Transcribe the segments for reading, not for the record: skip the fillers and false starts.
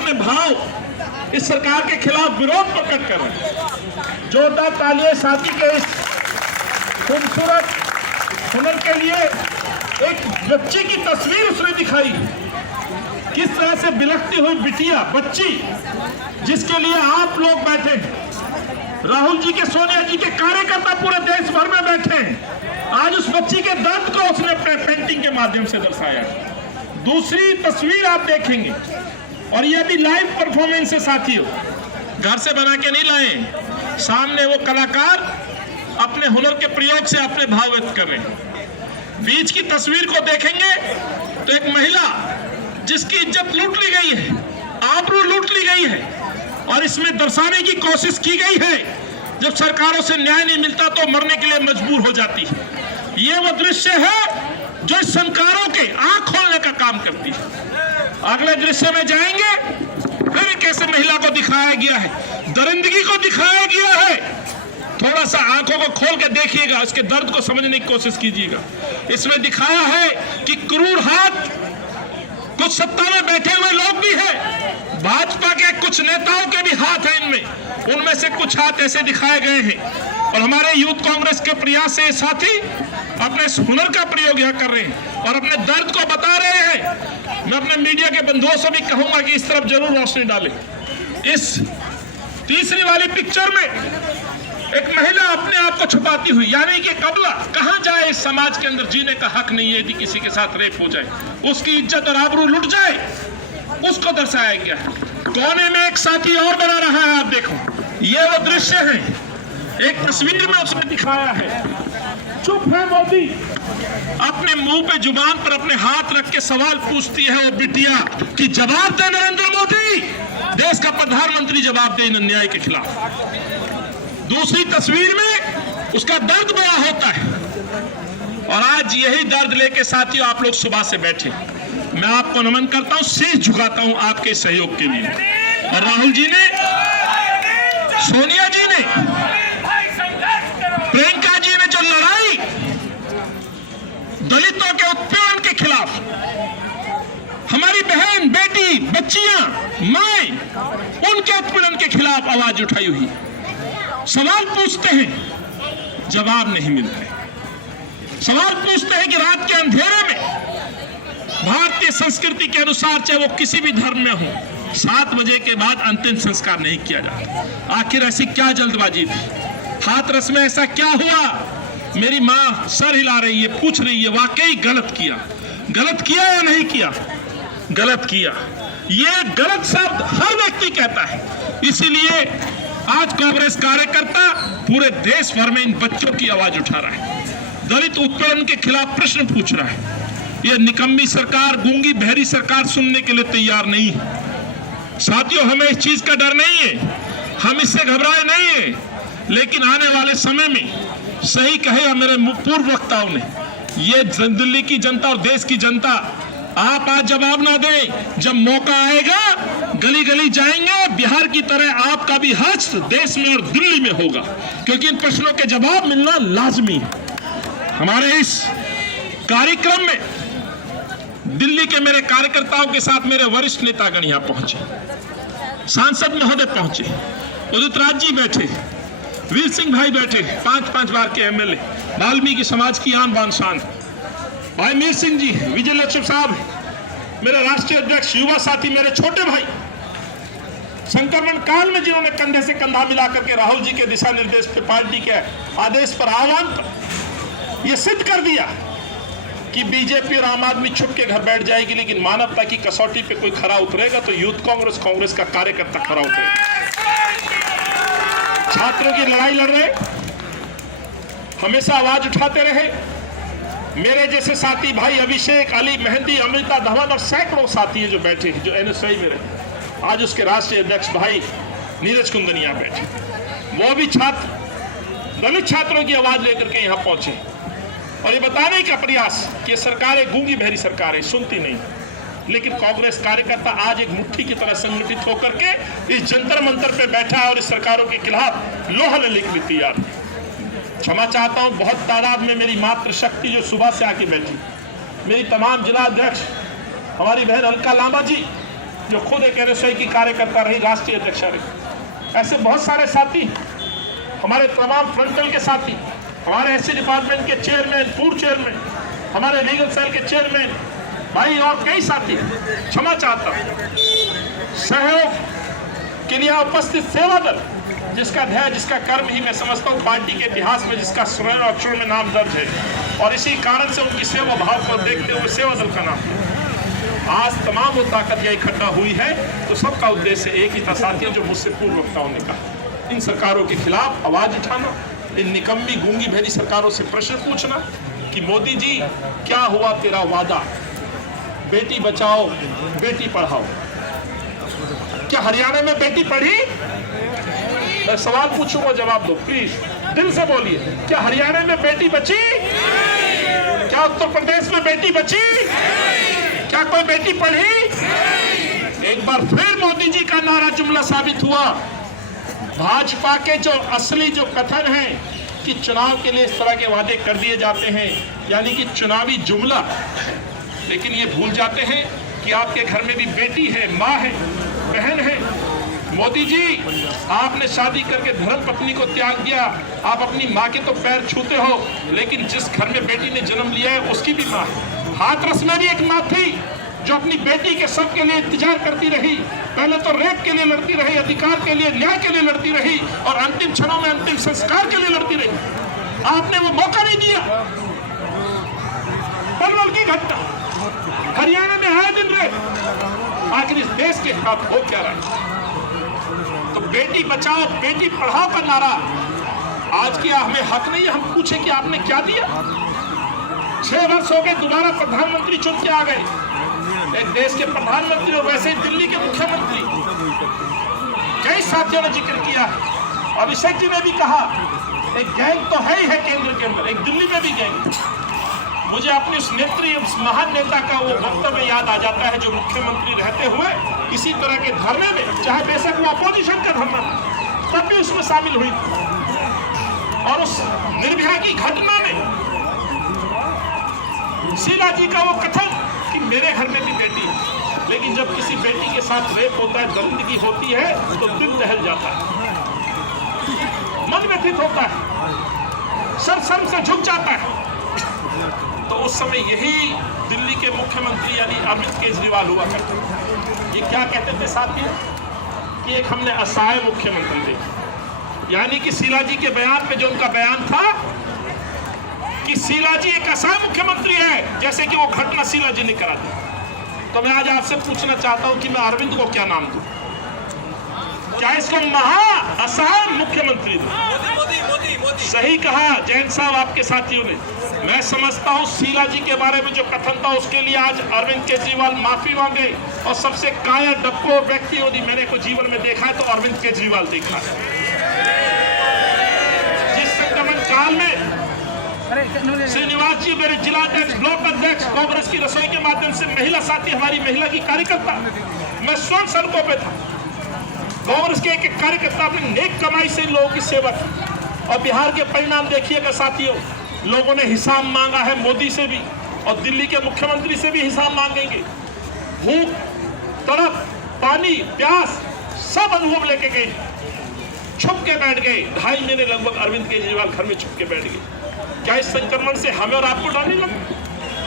अपने भाव इस सरकार के खिलाफ विरोध प्रकट कर रहे हैं। जोरदार तालियां साथी के इस खूबसूरत हुनर के लिए। एक बच्ची की तस्वीर उसने दिखाई, किस तरह से बिलखती हुई बिटिया बच्ची, जिसके लिए आप लोग बैठे हैं, राहुल जी के, सोनिया जी के कार्यकर्ता पूरे देश भर में बैठे हैं। आज उस बच्ची के दर्द को उसने अपने पेंटिंग के माध्यम से दर्शाया। दूसरी तस्वीर आप देखेंगे, और यह भी लाइव परफॉर्मेंस है साथियों, घर से बना के नहीं लाए, सामने वो कलाकार अपने हुनर के प्रयोग से अपने भाव व्यक्त कर रहे हैं। बीच की तस्वीर को देखेंगे तो एक महिला जिसकी इज्जत लूट ली गई है, आबरू लूट ली गई है, और इसमें दर्शाने की कोशिश की गई है जब सरकारों से न्याय नहीं मिलता तो मरने के लिए मजबूर हो जाती है। ये वो दृश्य है जो इस सरकारों के आंख खोलने का काम करती है। अगले दृश्य में जाएंगे, फिर कैसे महिला को दिखाया गया है, दरिंदगी को दिखाया गया है। थोड़ा सा आंखों को खोल के देखिएगा, उसके दर्द को समझने की कोशिश कीजिएगा। इसमें दिखाया है कि क्रूर हाथ कुछ सत्ता में बैठे हुए लोग भी हैं, भाजपा के कुछ नेताओं के भी हाथ हैं इनमें, उनमें से कुछ हाथ ऐसे दिखाए गए हैं। और हमारे यूथ कांग्रेस के प्रयास से साथी अपने हुनर का प्रयोग यह कर रहे हैं और अपने दर्द को बता रहे हैं। मैं अपने मीडिया के बंधुओं से भी कहूंगा कि इस तरफ जरूर रोशनी डालें। इस तीसरी वाली पिक्चर में एक महिला अपने आप को छुपाती हुई, यानी कि कबला, कहां जाए इस समाज के अंदर जीने का हक नहीं है यदि किसी के साथ रेप हो जाए, उसकी इज्जत और आबरू लुट जाए, उसको दर्शाया गया है। कोने में एक साथी और बना रहा है, आप देखो, ये वो दृश्य है, एक तस्वीर में उसने दिखाया है। चुप है मोदी, अपने मुंह पे जुबान पर अपने हाथ रख के सवाल पूछती है वो बिटिया कि जवाब दे नरेंद्र मोदी, देश का प्रधानमंत्री जवाब दे इन अन्याय के खिलाफ। दूसरी तस्वीर में उसका दर्द बड़ा होता है, और आज यही दर्द लेके साथियों आप लोग सुबह से बैठे। मैं आपको नमन करता हूं, शीश झुकाता हूं आपके सहयोग के लिए। और राहुल जी ने, सोनिया जी ने, प्रियंका जी ने जो लड़ाई दलितों के उत्पीड़न के खिलाफ, हमारी बहन, बेटी, बच्चियां, माए, उनके उत्पीड़न के खिलाफ आवाज उठाई हुई, सवाल पूछते हैं जवाब नहीं मिलते, सवाल पूछते हैं कि रात के अंधेरे में भारतीय संस्कृति के अनुसार चाहे वो किसी भी धर्म में हो, 7 बजे के बाद अंतिम संस्कार नहीं किया जाता। आखिर ऐसी क्या जल्दबाजी थी, हाथरस में ऐसा क्या हुआ? मेरी माँ सर हिला रही है, पूछ रही है, वाकई गलत किया या नहीं किया? गलत किया। ये गलत शब्द हर व्यक्ति कहता है, इसीलिए आज कांग्रेस कार्यकर्ता पूरे देश भर में इन बच्चों की आवाज उठा रहा है, दलित उत्पीड़न के खिलाफ प्रश्न पूछ रहा है। यह निकम्मी सरकार, गूंगी बहरी सरकार सुनने के लिए तैयार नहीं है। साथियों, हमें इस चीज का डर नहीं है, हम इससे घबराए नहीं है, लेकिन आने वाले समय में, सही कहे मेरे पूर्व वक्ताओं ने, ये दिल्ली की जनता और देश की जनता, आप आज जवाब ना दें, जब मौका आएगा गली गली जाएंगे, बिहार की तरह आपका भी हश्र देश में और दिल्ली में होगा, क्योंकि इन प्रश्नों के जवाब मिलना लाजमी है। हमारे इस कार्यक्रम में दिल्ली के मेरे कार्यकर्ताओं के साथ मेरे वरिष्ठ नेतागण यहां पहुंचे, सांसद महोदय पहुंचे, उदित राज जी बैठे, वीर सिंह भाई बैठे, 5-5 बार के एमएलए, वाल्मीकि समाज की आन बान शान भाई मीर सिंह जी, विजय लक्ष्मण साहब, मेरे राष्ट्रीय अध्यक्ष, युवा साथी, मेरे छोटे भाई, संक्रमण काल में जिन्होंने कंधे से कंधा मिलाकर के राहुल जी के दिशा निर्देश पे, पार्टी के आदेश पर, आह्वान पर यह सिद्ध कर दिया कि बीजेपी और आम आदमी छुप के घर बैठ जाएगी, लेकिन मानवता की कसौटी पे कोई खरा उतरेगा तो यूथ कांग्रेस का कार्यकर्ता खरा उतरेगा। छात्रों की लड़ाई लड़ रहे, हमेशा आवाज उठाते रहे, मेरे जैसे साथी भाई अभिषेक, अली, मेहंदी, अमृता, धवन और सैकड़ों साथी जो बैठे हैं, जो एनएसआई में रहे। आज उसके राष्ट्रीय अध्यक्ष भाई नीरज कुंदनिया बैठे, वो भी छात्र, दलित छात्रों की आवाज लेकर के यहाँ पहुंचे और ये बताने का प्रयास कि सरकार एक गूंगी बहरी सरकार है, सुनती नहीं। लेकिन कांग्रेस कार्यकर्ता आज एक मुट्ठी की तरह संगठित होकर के इस जंतर मंतर पे बैठा है और इस सरकारों के खिलाफ लोहा लेने के लिए तैयार है। क्षमा चाहता हूं, बहुत तादाद में मेरी मातृ शक्ति जो सुबह से आके बैठी, मेरी तमाम जिला अध्यक्ष, हमारी बहन अलका लांबा जी, जो खुद एक NSI की कार्यकर्ता रही, राष्ट्रीय अध्यक्षा रही। ऐसे बहुत सारे साथी, हमारे तमाम फ्रंटल के साथी, हमारे SC डिपार्टमेंट के चेयरमैन, पूर्व चेयरमैन, हमारे लीगल सेल के चेयरमैन भाई और कई साथी, क्षमा चाहता हूं। सहयोग के लिए उपस्थित सेवा दल, जिसका ध्येय, जिसका कर्म ही मैं समझता हूँ पार्टी के इतिहास में जिसका स्वर्ण अक्षरों में नाम दर्ज है, और इसी कारण से उनकी सेवा भाव को देखते हुए सेवा दल का नाम है। आज तमाम वो ताकत यह इकट्ठा हुई है, तो सबका उद्देश्य एक ही था साथियों, जो मुझसे पूर्व वक्ताओं ने कहा, इन सरकारों के खिलाफ आवाज उठाना, इन निकम्मी गूंगी भेदी सरकारों से प्रश्न पूछना कि मोदी जी क्या हुआ तेरा वादा, बेटी बचाओ बेटी पढ़ाओ। क्या हरियाणा में बेटी पढ़ी? मैं सवाल पूछूंगा, जवाब दो प्लीज, दिल से बोलिए। क्या हरियाणा में बेटी बची? क्या उत्तर प्रदेश में बेटी बची? क्या कोई बेटी पढ़ी? एक बार फिर मोदी जी का नारा जुमला साबित हुआ। भाजपा के जो असली जो कथन है कि चुनाव के लिए इस तरह के वादे कर दिए जाते हैं, यानी कि चुनावी जुमला, लेकिन ये भूल जाते हैं कि आपके घर में भी बेटी है, माँ है, बहन है। मोदी जी, आपने शादी करके धर्म पत्नी को त्याग दिया, आप अपनी माँ के तो पैर छूते हो, लेकिन जिस घर में बेटी ने जन्म लिया है उसकी भी माँ है। हाथरस में भी एक माँ थी जो अपनी बेटी के सब के लिए इंतजार करती रही, पहले तो रेप के लिए लड़ती रही, अधिकार के लिए, न्याय के लिए लड़ती रही, और अंतिम क्षणों में अंतिम संस्कार के लिए लड़ती रही। आपने वो मौका नहीं दिया। पलवल की घटना, हरियाणा में आए दिन रेप, आखिर इस देश के साथ हो क्या रहा है? तो बेटी बचाओ बेटी पढ़ाओ का नारा आज की हमें हक नहीं है हम पूछे कि आपने क्या दिया। 6 वर्ष हो गए, दोबारा प्रधानमंत्री चुन के आ गए, एक देश के प्रधानमंत्री और वैसे ही दिल्ली के मुख्यमंत्री। कई साथियों ने जिक्र किया, अभिषेक जी ने भी कहा, एक गैंग तो है ही है केंद्र के अंदर, एक दिल्ली में भी गैंग। मुझे अपनी उस नेत्री, उस महान नेता का वो वक्तव्य याद आ जाता है जो मुख्यमंत्री रहते हुए इसी तरह के धरने में, चाहे बेशक वो अपोजिशन का धरना, तब भी उसमें शामिल हुई थी। और उस निर्भया की घटना में शीला जी का वो कथन कि मेरे घर में भी बेटी है, लेकिन जब किसी बेटी के साथ रेप होता है, दरिंदगी होती है, तो दिल दहल जाता है, मन व्यथित होता है, सर से झुक जाता है। तो उस समय यही दिल्ली के मुख्यमंत्री यानी अरविंद केजरीवाल हुआ करते। ये क्या कहते थे साथियों कि एक हमने असहाय मुख्यमंत्री देखा, यानी कि शीला जी के बयान पे जो उनका बयान था कि शीला जी एक असहाय मुख्यमंत्री है, जैसे कि वो घटना शीला जी ने करा दी। तो मैं आज आपसे पूछना चाहता हूं कि मैं अरविंद को क्या नाम दूं? क्या इसको महा असहाय मुख्यमंत्री दूं? सही कहा जैन साहब आपके साथियों ने। मैं समझता हूं शीला जी के बारे में जो कथन था उसके लिए आज अरविंद केजरीवाल माफी मांगे, और सबसे काया डप्पो व्यक्ति यदि मैंने को जीवन में देखा है तो अरविंद केजरीवाल देखा है। जिस संक्रमण काल में श्रीनिवास जी मेरे जिला अध्यक्ष, ब्लॉक अध्यक्ष, कांग्रेस की रसोई के माध्यम से महिला साथी, हमारी महिला की कार्यकर्ता, मैं स्वयं सड़कों पे था, कांग्रेस के एक कार्यकर्ता अपनी नेक कमाई से लोगों की सेवा की। और बिहार के परिणाम देखिएगा साथियों, लोगों ने हिसाब मांगा है मोदी से भी, और दिल्ली के मुख्यमंत्री से भी हिसाब मांगेंगे। भूख, तड़प, पानी, प्यास सब अनुभव लेके गए, छुप के बैठ गए। 2.5 महीने लगभग अरविंद केजरीवाल घर में छुप के बैठ गए। क्या इस संक्रमण से हमें और आपको डरने लगा?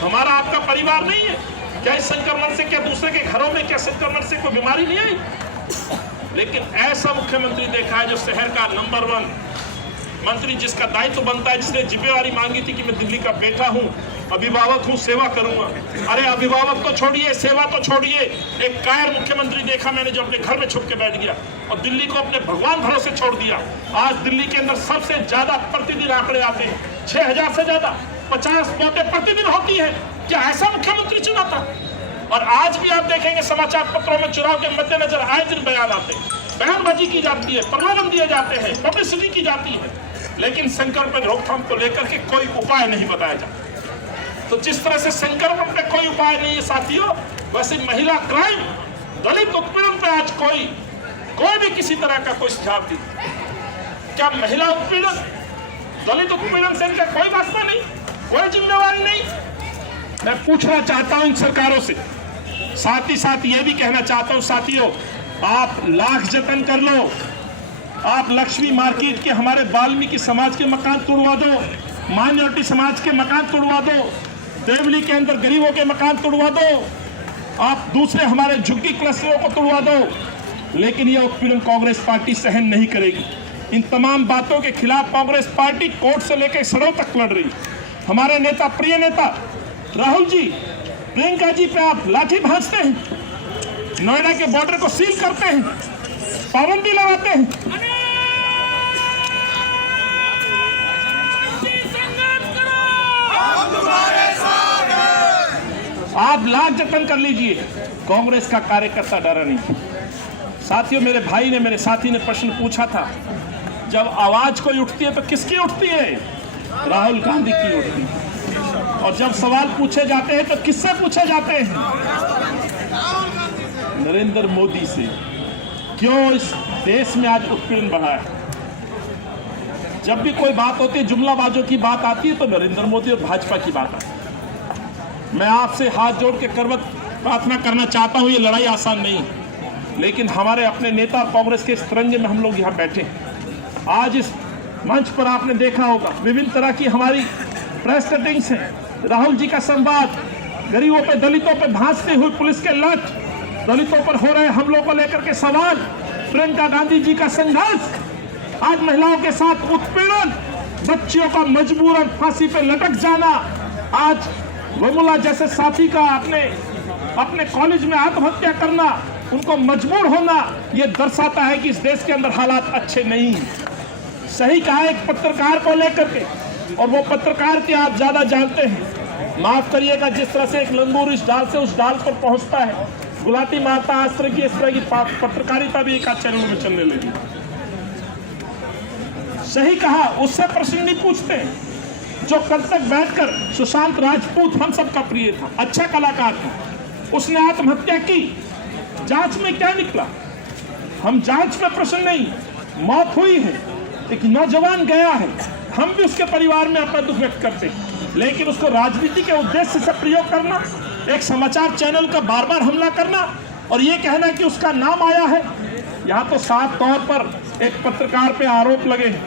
हमारा आपका परिवार नहीं है क्या इस संक्रमण से? क्या दूसरे के घरों में क्या संक्रमण से कोई बीमारी नहीं आई? लेकिन ऐसा मुख्यमंत्री देखा है जो शहर का नंबर 1 मंत्री, जिसका दायित्व बनता है, जिसने जिम्मेवारी मांगी थी कि मैं दिल्ली का बेटा हूं, अभिभावक हूं, सेवा करूंगा। अरे अभिभावक तो छोड़िए, सेवा तो छोड़िए, एक कायर मुख्यमंत्री देखा मैंने जो अपने घर में छुप के बैठ गया और दिल्ली को अपने भगवान भरोसे छोड़ दिया। आज दिल्ली के अंदर सबसे ज्यादा प्रतिदिन आंकड़े आते हैं, 6000 से ज्यादा, 50 मौतें प्रतिदिन होती है। क्या ऐसा मुख्यमंत्री चुना था? और आज भी आप देखेंगे समाचार पत्रों में चुनाव के मद्देनजर आए दिन बयान आते हैं, बयानबाजी की जाती है, प्रलोभन दिए जाते हैं, पब्लिसिटी की जाती है, लेकिन संक्रमण पर रोकथाम को लेकर के कोई उपाय नहीं बताया जाता। तो जिस तरह से संक्रमण पे कोई उपाय नहीं है साथियों, वैसे महिला क्राइम, दलित उत्पीड़न पे आज कोई भी किसी तरह का कोई सुझाव नहीं। क्या महिला उत्पीड़न, दलित उत्पीड़न से इनका कोई वास्ता नहीं, कोई जिम्मेवारी नहीं? मैं पूछना चाहता हूं इन सरकारों से साथ ही साथ ये भी कहना चाहता हूं साथियों, आप लाख जतन कर लो, आप लक्ष्मी मार्केट के हमारे वाल्मीकि समाज के मकान तोड़वा दो, माइनॉरिटी समाज के मकान तोड़वा दो, देवली के अंदर गरीबों के मकान तोड़वा दो, आप दूसरे हमारे झुग्गी क्लस्टरों को तोड़वा दो, लेकिन यह उत्पीड़न कांग्रेस पार्टी सहन नहीं करेगी। इन तमाम बातों के खिलाफ कांग्रेस पार्टी कोर्ट से लेकर सड़कों तक लड़ रही। हमारे नेता, प्रिय नेता राहुल जी, प्रियंका जी पे आप लाठी भांजते हैं, नोएडा के बॉर्डर को सील करते हैं, पाबंदी लगाते हैं। आप लाख जतन कर लीजिए, कांग्रेस का कार्यकर्ता डरा नहीं। साथियों, मेरे भाई ने, मेरे साथी ने प्रश्न पूछा था, जब आवाज कोई उठती है तो किसकी उठती है? राहुल गांधी की उठती है। और जब सवाल पूछे जाते हैं तो किससे पूछे जाते हैं? नरेंद्र मोदी से। क्यों इस देश में आज उत्पीड़न बढ़ा है? जब भी कोई बात होती है, जुमलाबाजों की बात आती है, तो नरेंद्र मोदी और भाजपा की बात आती है। मैं आपसे हाथ जोड़ के करवत प्रार्थना करना चाहता हूं, ये लड़ाई आसान नहीं, लेकिन हमारे अपने नेता कांग्रेस के इस तिरंगे में हम लोग यहाँ बैठे। आज इस मंच पर आपने देखा होगा विभिन्न तरह की हमारी प्रेस कटिंग्स हैं। राहुल जी का संवाद, गरीबों पे, दलितों पे भांजती हुई पुलिस के लाठ, दलितों पर हो रहे हमलों को लेकर के सवाल, प्रियंका गांधी जी का संघर्ष, आज महिलाओं के साथ उत्पीड़न, बच्चियों का मजबूरन फांसी पे लटक जाना, आज वमुला जैसे साथी का अपने कॉलेज में आत्महत्या करना, उनको मजबूर होना, यह दर्शाता है कि इस देश के अंदर हालात अच्छे नहीं। सही कहा एक पत्रकार को लेकर के, और वो पत्रकार की आप ज्यादा जानते हैं। माफ करिएगा, जिस तरह से एक लंगूर इस डाल से उस डाल पर पहुंचता है, गुलाटी मारता, इस तरह की पत्रकारिता भी एक चैनलों में चलने लगी। सही कहा, उससे प्रश्न नहीं पूछते जो कल तक बैठकर, सुशांत राजपूत हम सबका प्रिय था, अच्छा कलाकार था, उसने आत्महत्या की। जांच में क्या निकला? हम जांच में प्रश्न नहीं, मौत हुई है, एक नौजवान गया है, हम भी उसके परिवार में अपना दुख व्यक्त करते हैं, लेकिन उसको राजनीति के उद्देश्य से प्रयोग करना, एक समाचार चैनल का बार बार हमला करना और ये कहना कि उसका नाम आया है, यहाँ तो साफ तौर पर एक पत्रकार पे आरोप लगे हैं।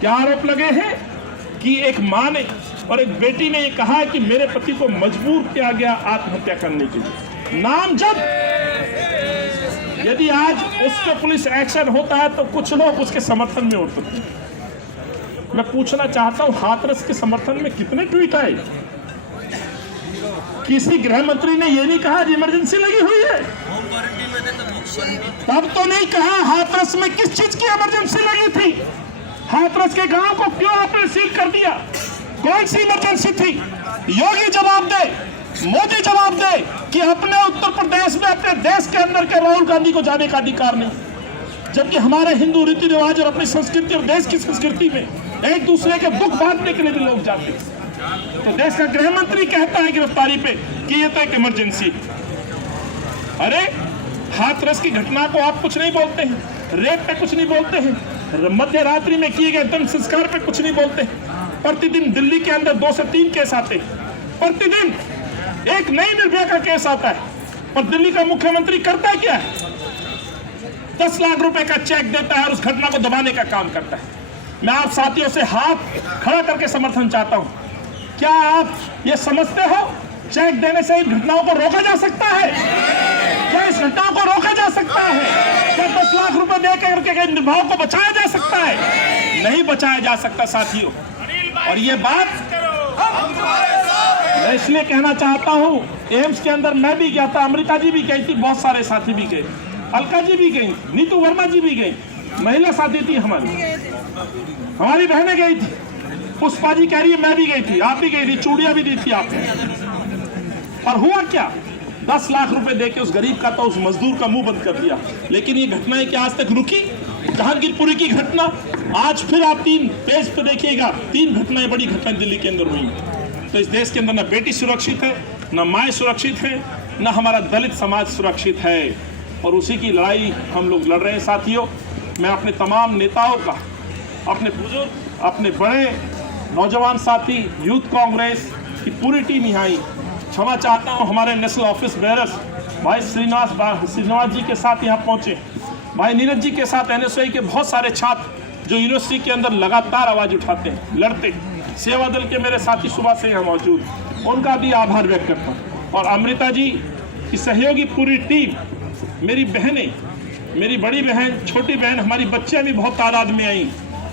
क्या आरोप लगे हैं? कि एक मां ने और एक बेटी ने ये कहा है कि मेरे पति को मजबूर किया गया आत्महत्या करने के लिए। नामजद। यदि आज उस पर पुलिस एक्शन होता है तो कुछ लोग उसके समर्थन में उठ सकते हैं। मैं पूछना चाहता हूं, हाथरस के समर्थन में कितने ट्वीट आए? किसी गृह मंत्री ने यह नहीं कहा इमरजेंसी लगी हुई है? तब तो नहीं कहा हाथरस में किस चीज की इमरजेंसी लगी थी? हाथरस के गांव को क्यों आपने सील कर दिया? कौन सी इमरजेंसी थी? योगी जवाब दे, मोदी जवाब दे कि अपने उत्तर प्रदेश में, अपने देश के अंदर के राहुल गांधी को जाने का अधिकार नहीं, जबकि हमारे हिंदू रीति रिवाज और अपनी संस्कृति और देश की संस्कृति में एक दूसरे के दुख बांटने के लिए भी लोग जाते हैं। तो देश का गृह मंत्री कहता है गिरफ्तारी पे कि ये तो एक इमरजेंसी। अरे हाथरस की घटना को आप कुछ नहीं बोलते हैं, रेप पे कुछ नहीं बोलते हैं, मध्य रात्रि में किए गए दंड संस्कार पे कुछ नहीं बोलते। प्रतिदिन दिल्ली के अंदर 2 से 3 केस आते, प्रतिदिन एक नई निर्भया का केस आता है, और दिल्ली का मुख्यमंत्री करता है क्या है? 10 लाख रुपए का चेक देता है और उस घटना को दबाने का काम करता है। मैं आप साथियों से हाथ खड़ा करके समर्थन चाहता हूं, क्या आप ये समझते हो चेक देने से इन घटनाओं को रोका जा सकता है? क्या इस घटनाओं को रोका जा सकता है? क्या 10 लाख रुपए देकर के निर्भयाओं को बचाया जा सकता है? नहीं बचाया जा सकता साथियों। और ये बात मैं इसलिए कहना चाहता हूं, एम्स के अंदर मैं भी गया था, अमृता जी भी गई थी, बहुत सारे साथी भी गए, अलका जी भी गई, नीतू वर्मा जी भी गई, महिला साथी थी हमारी बहनें गई थी, पुष्पा जी कह रही है मैं भी गई थी, आप भी गई थी, चूड़ियां भी दी थी आपने। और हुआ क्या? 10 लाख रुपए देके उस गरीब का तो उस मजदूर का मुंह बंद कर दिया। लेकिन ये घटनाएं क्या आज तक रुकी? जहांगीरपुरी की घटना, आज फिर आप 3 पेज पे देखिएगा, 3 घटनाएं, बड़ी घटनाएं दिल्ली के अंदर हुई। तो इस देश के अंदर न बेटी सुरक्षित है, न माए सुरक्षित है, न हमारा दलित समाज सुरक्षित है, और उसी की लड़ाई हम लोग लड़ रहे हैं साथियों। मैं अपने तमाम नेताओं का, अपने बुजुर्ग, अपने बड़े नौजवान साथी, यूथ कांग्रेस की पूरी टीम यहाँ आई, क्षमा चाहता हूँ हमारे नेशनल ऑफिस बेयरर्स भाई श्रीनिवास जी के साथ यहाँ पहुँचे, भाई नीरज जी के साथ NSY के बहुत सारे छात्र जो यूनिवर्सिटी के अंदर लगातार आवाज़ उठाते हैं, लड़ते, सेवा दल के मेरे साथी सुबह से यहाँ मौजूद, उनका भी आभार व्यक्त करता हूँ। और अमृता जी की सहयोगी पूरी टीम, मेरी बहनें, मेरी बड़ी बहन, छोटी बहन, हमारी बच्चियाँ भी बहुत तादाद में आई,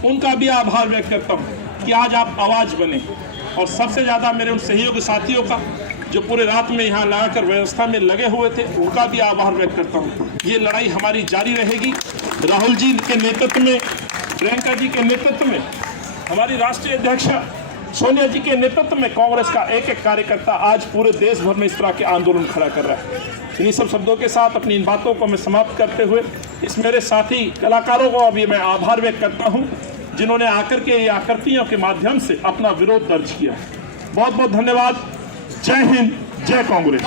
उनका भी आभार व्यक्त करता हूँ कि आज आप आवाज़ बने। और सबसे ज़्यादा मेरे उन सहयोगी साथियों का जो पूरे रात में यहाँ लगाकर व्यवस्था में लगे हुए थे, उनका भी आभार व्यक्त करता हूँ। ये लड़ाई हमारी जारी रहेगी। राहुल जी के नेतृत्व में, प्रियंका जी के नेतृत्व में, हमारी राष्ट्रीय अध्यक्ष सोनिया जी के नेतृत्व में कांग्रेस का एक एक कार्यकर्ता आज पूरे देश भर में इस तरह के आंदोलन खड़ा कर रहा है। इन्हीं सब शब्दों के साथ अपनी इन बातों को मैं समाप्त करते हुए इस मेरे साथी कलाकारों को अभी मैं आभार व्यक्त करता हूं, जिन्होंने आकर के ये आकृतियों के माध्यम से अपना विरोध दर्ज किया। बहुत बहुत धन्यवाद। जय हिंद, जय कांग्रेस।